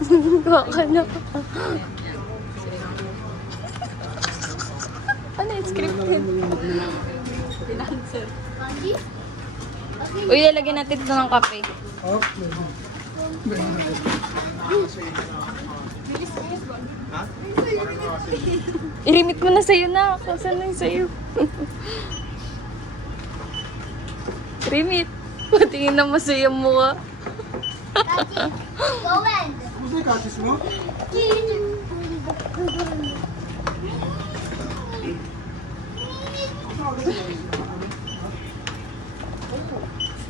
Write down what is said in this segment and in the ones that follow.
Baka na. Ano yung scripted? Uy, lalagyan natin ito ng kape. Okay. Irimit mo na sa'yo na. Kasan na yung sa'yo? Rimit. Patingin na masaya mo ka. Gusto yung katis mo?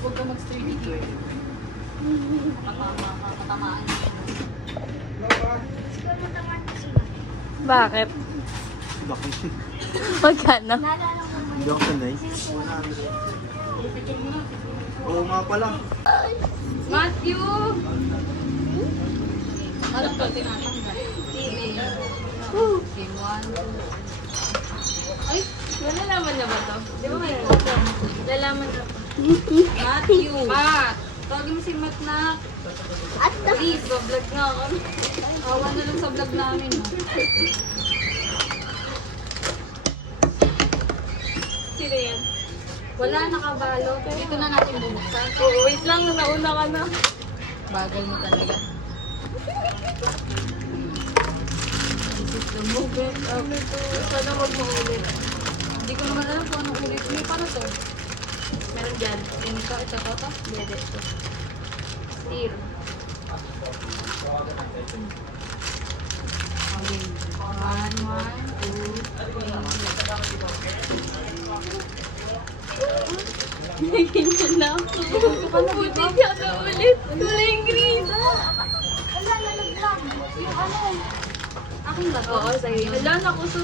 Huwag ka mag-stay dito eh. Makatamaan. Bakit? Bakit siya? Magkano? Hindi ako sanay. Oo nga pala. Matthew! Alam ko, tinatanggal. Game 1. Ay, malalaman na ba to? Di ba may lalaman na to? Matthew! Matt! Tawagin mo si Matt na. Please, vlog na ako. Awa na lang sa vlog namin. No? Sino yan? Wala nakabalo. Dito na natin bubuksan. Oo, wait lang, nauna ka na. Bagal mo talaga. Lumugit. Sabi ko, sana wag mo ulit. Hindi ko naman alam kung anong ulit. May para to. Meron dyan. Ito. Dede. Steer. Okay. 1, 2, 3. Ganyan na ako. Buti siya na ulit. Tuling green. Akin ba to? Oo, sa'yo yun. Wala na ko so...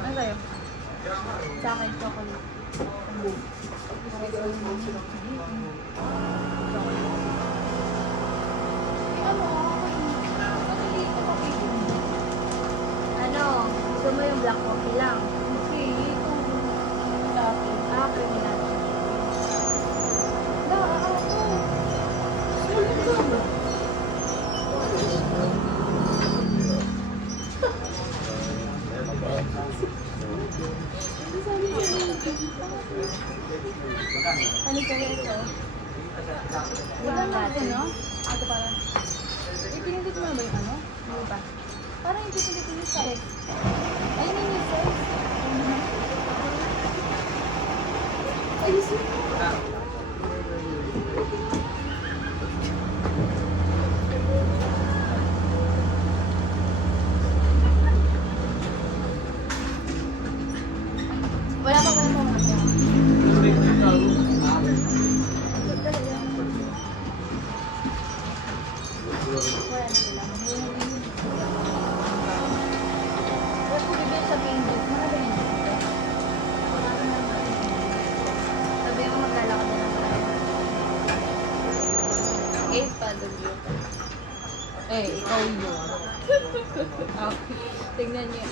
Ano sa'yo? Sa akin, chocolate. Ano? Gusto mo yung black coffee lang? Okay. Akin natin. Ano kaya ito? Wala na ako, no? Ito pala. Ipinindot mo na ba yung ano? Ano ba? Parang ipinindot mo yung size. Ayun yung size. Wala pa. Wala na sila. Huwag ko bibili sa painted. Mga ganyan. Sabi mo maglalakad na lang tayo. 8 pa, W. Eh, ikaw yun. Tignan niyo.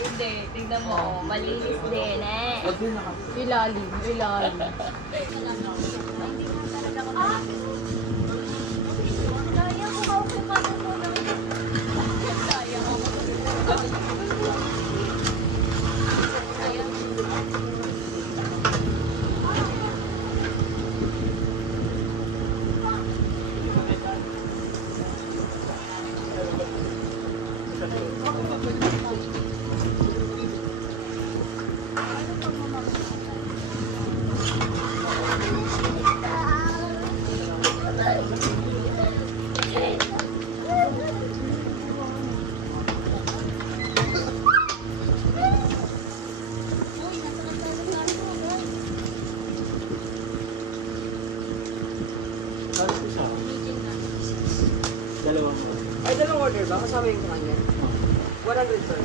Hindi. Tignan mo. Malinis din eh. Ilalim. Kaya ko kaupin pa na po ng... Kaya ko. Dalawang order ba? Kasama yung kanya? 100 sir.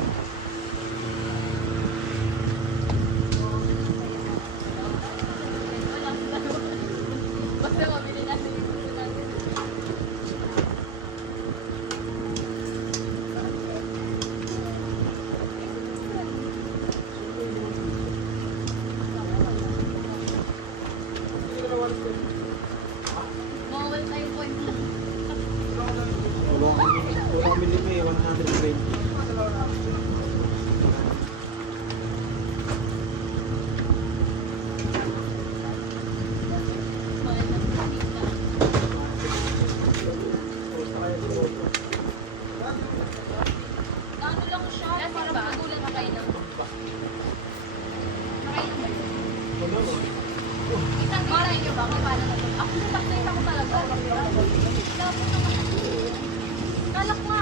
Basta mabili natin yung gusto natin. Pamili mo eh, 120. Ano lang siya, para magulat na kayo ng isang maray niyo ba kung paano na ito? Ako nakita ko talaga. Tapos naman, kalak nga.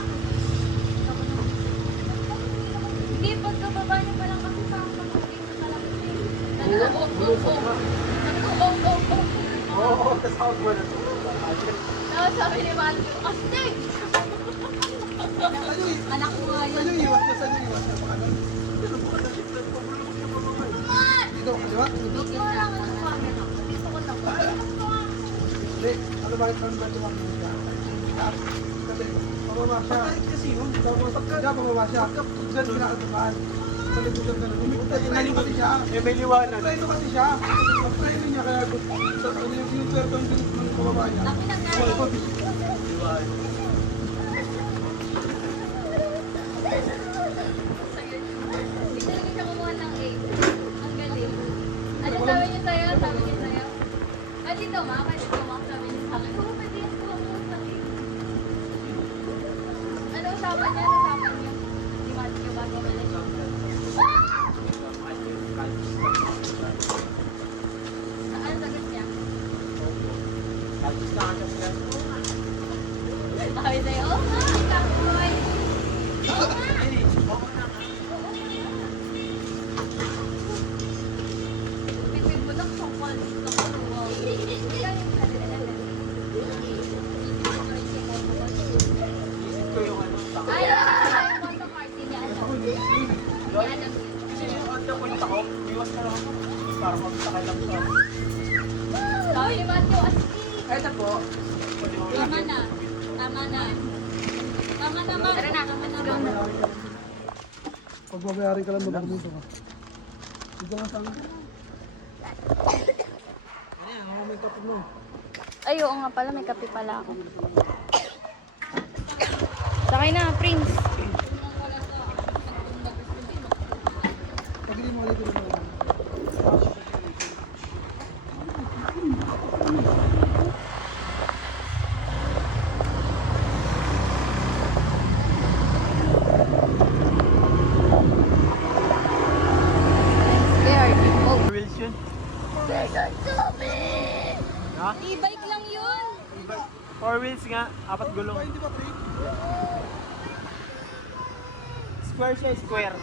Hindi, pagkababa niyo pa lang kasi sa pag-uwi na kalak. Oo, kasama mo na to. Tapos sabi ni Matthew, astig! Anak ko nga yun. Saan yung iwas na? Saan yung iwas na? Baka nun? Dito ka, di ba? Gusto ko lang ang camera. Gusto ko lang. Hindi. Ano bakit kami ba tumang siya? Kasi pababa siya. Kasi yun. Pagka pababa siya. Pagka pinakatumaan. Sa liputan ka na. Umiputay kasi siya. Eh may liwanag. Preno kasi siya. Preno niya kaya yung tuwerto yung pababa niya. Laki ng gano'n. Hindi talaga siya kumuha ng 8. Ang galing. Ano sabi niya sa'yo? Sabi niya sa'yo? Pwede daw ma? Pwede daw ma? Sabi niya sa akin. Oo, pwede yan. Kumuha sa akin. Ano usapan niya? Ano usapan niya? Di ba niya bago umalis? Ano sagot niya? Sabi sa'yo, oh ma, kapoy. Oo nga. Pipid mo lang sangkal. Wow. Ay, yung photo party niya. Sabi ni Matthew, astig. Ito po. Tama na. Tama na. Tama na, ma. Tara na. Tama na. Pag babayari ka lang naman dito ka. Dito ka saan? Ayan, ako may kapit mo. Ay, oo nga pala. May kape pala ako. Sakay na, Prince. Pag hindi mo ulit rin mo. Scared. Oh. Wheels yun? Ha? E-bike lang yun. 4 wheels nga, 4 gulong. Hindi ba 3? Square siya, square.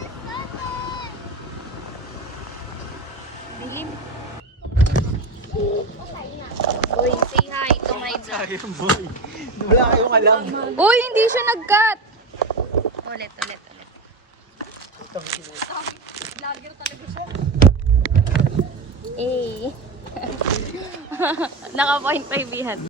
Dilim. Boy, say hi to my vlog. Sayang boy. Wala kayong alam. Uy, hindi siya nag-cut. Ulit. Vlogger talaga siya. Eh. Naka-point 5 yan.